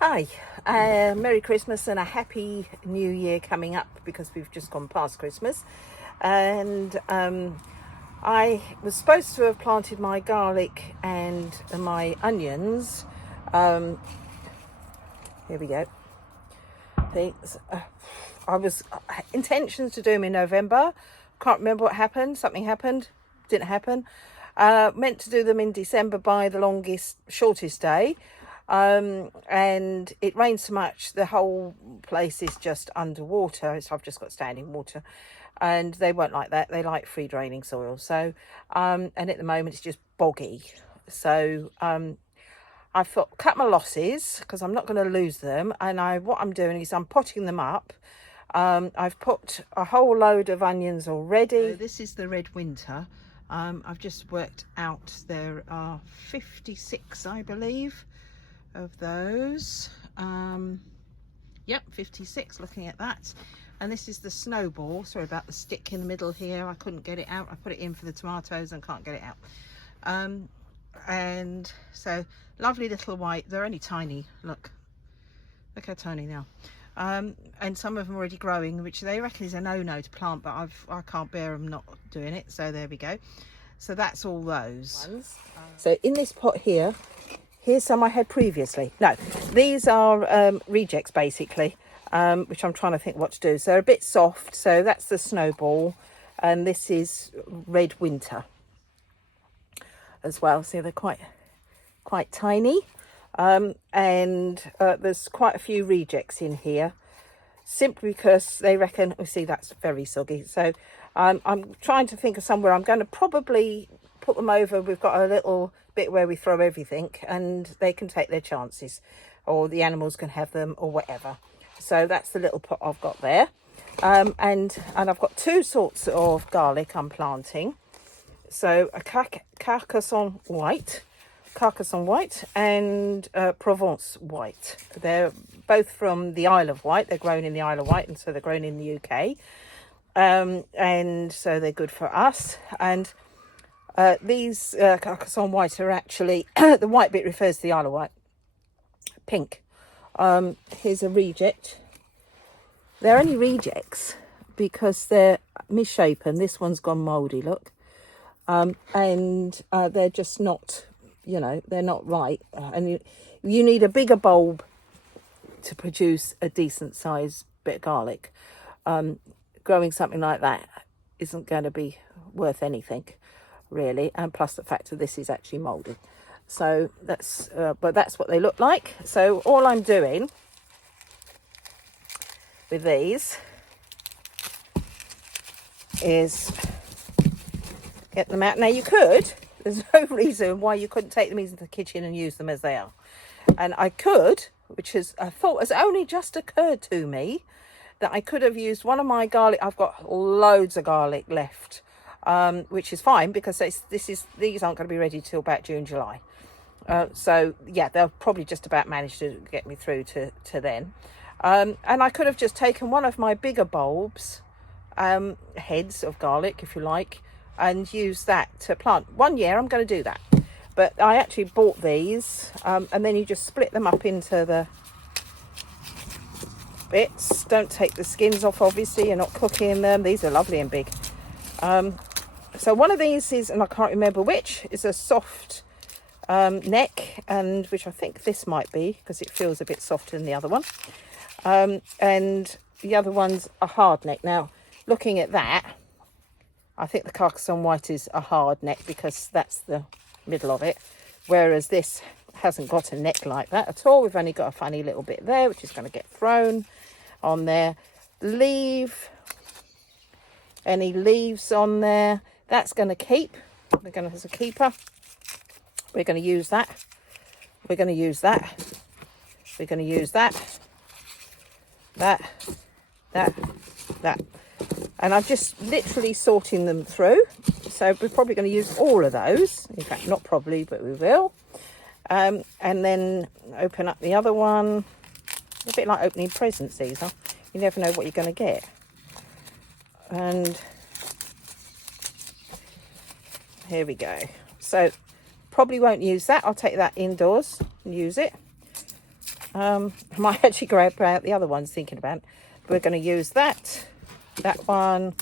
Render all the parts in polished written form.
Hi, Merry Christmas and a Happy New Year coming up because we've just gone past Christmas. And I was supposed to have planted my garlic and my onions. Here we go. Things. I was intentions to do them in November. Can't remember what happened. Something happened. Didn't happen. Meant to do them in December by the shortest day. And it rained so much the whole place is just underwater. So I've just got standing water, and they won't like that. They like free draining soil. So and at the moment it's just boggy. So I thought cut my losses because I'm not going to lose them. And what I'm doing is I'm potting them up. I've put a whole load of onions already. So this is the red winter. I've just worked out there are 56, I believe, of those. Yep, 56, looking at that. And this is the snowball. Sorry about the stick in the middle here. I couldn't get it out. I put it in for the tomatoes and can't get it out. And so lovely little white. They're only tiny. Look how tiny now. And some of them are already growing, which they reckon is a no-no to plant, but I can't bear them not doing it. So there we go. So that's all those ones. So in this pot here, here's some I had previously. No, these are rejects basically, which I'm trying to think what to do. So they're a bit soft. So that's the snowball, and this is red winter as well. So they're quite tiny, and there's quite a few rejects in here, simply because they reckon. Oh, see, that's very soggy. So I'm trying to think of somewhere. I'm going to probably put them over. We've got a little bit where we throw everything, and they can take their chances, or the animals can have them, or whatever. So that's the little pot I've got there. And I've got two sorts of garlic I'm planting. So a Carcassonne white and Provence white. They're both from the Isle of Wight. They're grown in the Isle of Wight, and so they're grown in the UK. And so they're good for us. And these Carcassonne white are actually, the white bit refers to the Isle of Wight. Pink. Here's a reject. They're only rejects because they're misshapen. This one's gone mouldy, look. And they're just not, they're not right. And you need a bigger bulb to produce a decent size bit of garlic. Growing something like that isn't going to be worth anything, really. And plus the fact that this is actually mouldy. So that's what they look like. So all I'm doing with these is get them out. Now you could, there's no reason why you couldn't take them into the kitchen and use them as they are. And I could, which is a thought has only just occurred to me, that I could have used one of my garlic. I've got loads of garlic left, which is fine because these aren't going to be ready till about June, July. So yeah, they'll probably just about manage to get me through to then. And I could have just taken one of my bigger bulbs, heads of garlic, if you like, and use that to plant. 1 year I'm going to do that, but I actually bought these, and then you just split them up into the bits. Don't take the skins off, obviously. You're not cooking them. These are lovely and big. So one of these is, and I can't remember which, is a soft neck, and which I think this might be because it feels a bit softer than the other one. And the other one's a hard neck. Now, looking at that, I think the Carcassonne white is a hard neck because that's the middle of it, whereas this hasn't got a neck like that at all. We've only got a funny little bit there, which is going to get thrown on there. Leave any leaves on there, that's going to keep. We're going to, as a keeper, we're going to use that. We're going to use that. We're going to use that. That. And I'm just literally sorting them through. So we're probably going to use all of those. In fact, not probably, but we will. And then open up the other one. A bit like opening presents, these are. You never know what you're going to get. And here we go. So probably won't use that. I'll take that indoors and use it. I might actually grab out the other ones, thinking about it. We're going to use that one.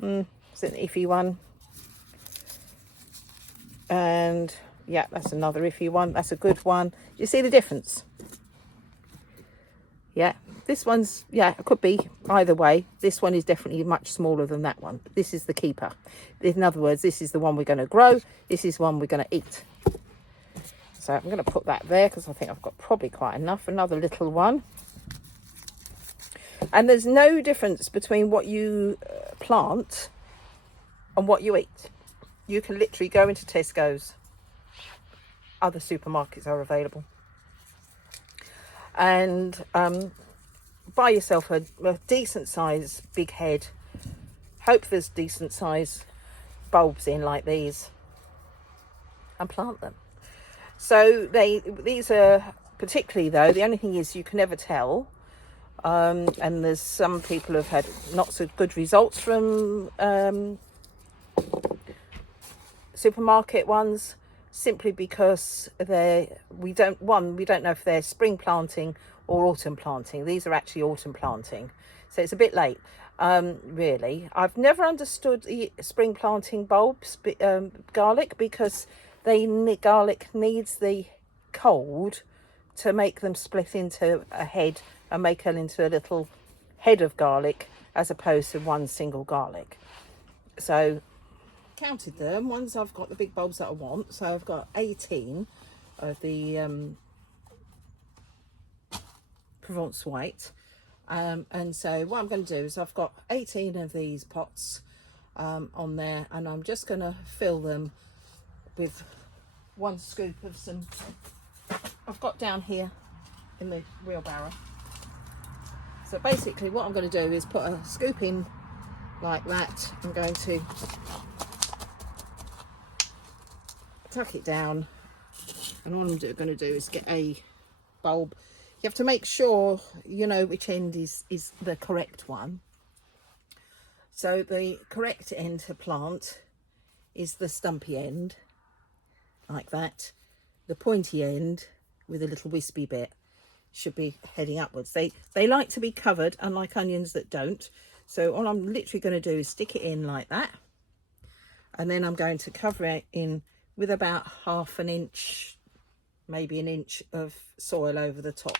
It's an iffy one. And yeah, that's another iffy one. That's a good one. You see the difference? Yeah, this one's, yeah, it could be either way. This one is definitely much smaller than that one. This is the keeper. In other words, this is the one we're going to grow. This is one we're going to eat. So I'm going to put that there because I think I've got probably quite enough. Another little one. And there's no difference between what you plant and what you eat. You can literally go into Tesco's. Other supermarkets are available. And buy yourself a decent size big head. Hope there's decent size bulbs in like these. And plant them. So these are particularly though, the only thing is you can never tell. And there's some people have had not so good results from supermarket ones, simply because we don't know if they're spring planting or autumn planting. These are actually autumn planting, so it's a bit late. Really, I've never understood the spring planting bulbs, garlic, because garlic needs the cold to make them split into a head and make it into a little head of garlic, as opposed to one single garlic. So counted them. Once I've got the big bulbs that I want, so I've got 18 of the Provence white, and so what I'm going to do is I've got 18 of these pots on there, and I'm just going to fill them with 1 scoop of some I've got down here in the wheelbarrow. So basically what I'm going to do is put a scoop in like that. I'm going to tuck it down, and all I'm going to do is get a bulb. You have to make sure you know which end is the correct one. So the correct end to plant is the stumpy end, like that. The pointy end with a little wispy bit should be heading upwards. They like to be covered, unlike onions that don't. So all I'm literally going to do is stick it in like that, and then I'm going to cover it in with about ½ an inch, maybe an inch of soil over the top.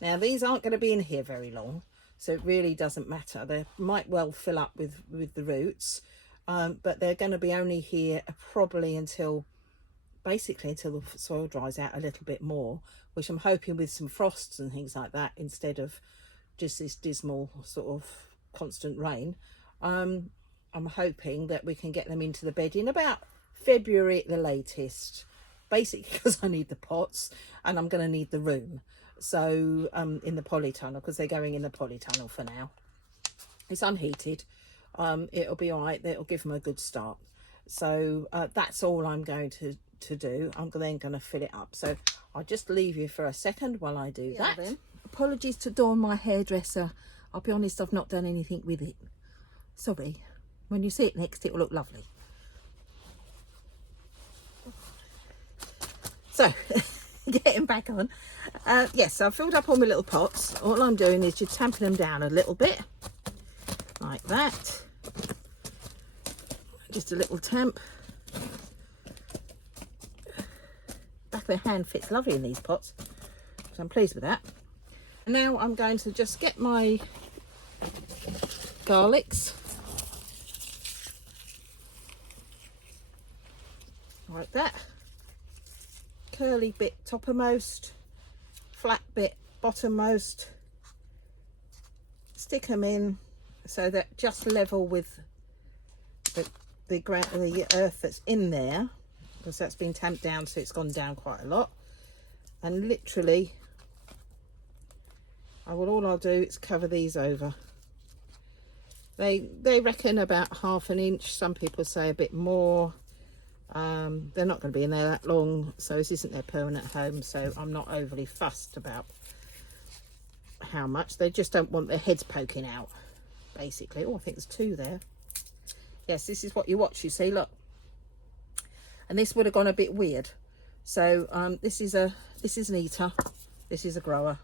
Now these aren't going to be in here very long, so it really doesn't matter. They might well fill up with the roots, but they're going to be only here probably until the soil dries out a little bit more, which I'm hoping with some frosts and things like that, instead of just this dismal sort of constant rain. I'm hoping that we can get them into the bed in about February at the latest, basically because I need the pots and I'm going to need the room. So in the polytunnel, because they're going in the polytunnel for now. It's unheated. It'll be all right. It'll give them a good start. So that's all I'm going to do. I'm then going to fill it up. So I'll just leave you for a second while I do that. Then. Apologies to Dawn, my hairdresser. I'll be honest, I've not done anything with it. Sorry. When you see it next, it will look lovely. So, getting back on. Yes, I've filled up all my little pots. All I'm doing is just tamping them down a little bit. Like that. Just a little tamp. Back of the hand fits lovely in these pots, so I'm pleased with that. And now I'm going to just get my garlics, like that. Curly bit toppermost, flat bit bottommost. Stick them in so that just level with the earth that's in there, because that's been tamped down, so it's gone down quite a lot. And literally all I'll do is cover these over. They reckon about ½ an inch. Some people say a bit more. They're not going to be in there that long, so this isn't their permanent home, so I'm not overly fussed about how much. They just don't want their heads poking out, basically. Oh, I think there's 2 there. Yes, this is what you watch, you see, look. And this would have gone a bit weird. So this is an eater. This is a grower.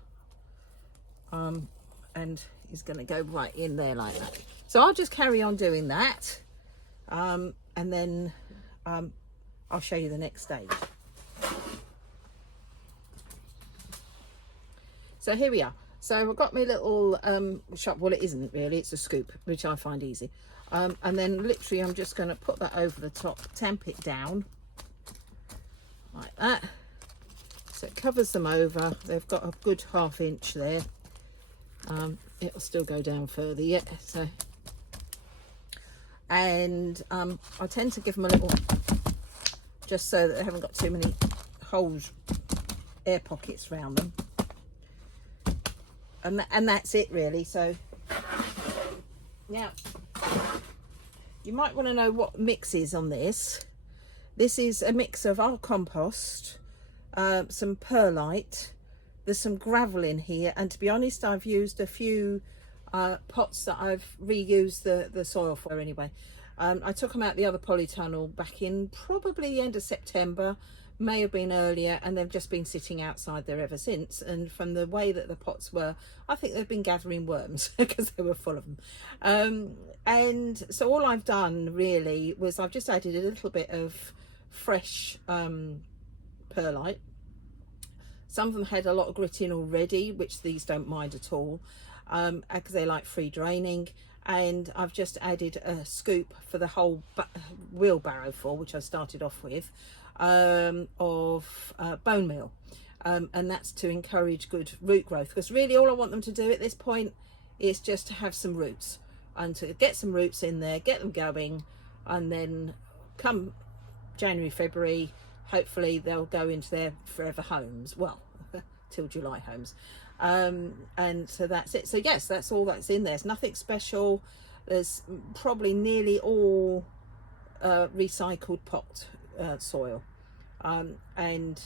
And he's going to go right in there like that. So I'll just carry on doing that. And then I'll show you the next stage. So here we are. So I've got my little shop. Well, it isn't really, it's a scoop, which I find easy. And then literally I'm just going to put that over the top, tamp it down like that. So it covers them over. They've got a good 1/2 inch there. It'll still go down further yet. So, and I tend to give them a little, just so that they haven't got too many holes, air pockets around them. And that's it really. So now you might want to know what mix is on this. This is a mix of our compost, some perlite, there's some gravel in here, and to be honest, I've used a few pots that I've reused the soil for anyway. I took them out the other polytunnel back in probably the end of September, may have been earlier, and they've just been sitting outside there ever since. And from the way that the pots were, I think they've been gathering worms because they were full of them. And so all I've done really was I've just added a little bit of fresh perlite. Some of them had a lot of grit in already, which these don't mind at all, because they like free draining. And I've just added a scoop for the whole wheelbarrow full, which I started off with, of bone meal. And that's to encourage good root growth, because really all I want them to do at this point is just to have some roots, and to get some roots in there, get them going, and then come January, February, hopefully they'll go into their forever homes, well, till July homes. And so that's it. So yes, that's all that's in there. There's nothing special. There's probably nearly all recycled pot soil, and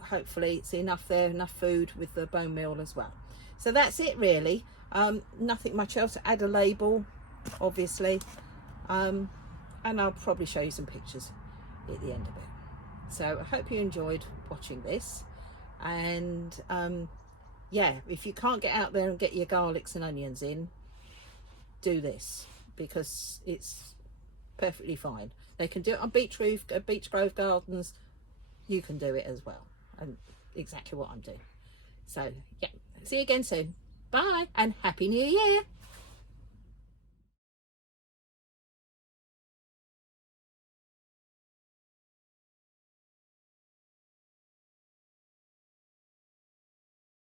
hopefully it's enough there, enough food with the bone meal as well. So that's it really. Nothing much else. Add a label obviously, and I'll probably show you some pictures at the end of it. So I hope you enjoyed watching this, and yeah, if you can't get out there and get your garlics and onions in, do this, because it's perfectly fine. They can do it on Beech Grove Gardens. You can do it as well, and exactly what I'm doing. So yeah, see you again soon. Bye, and Happy New Year.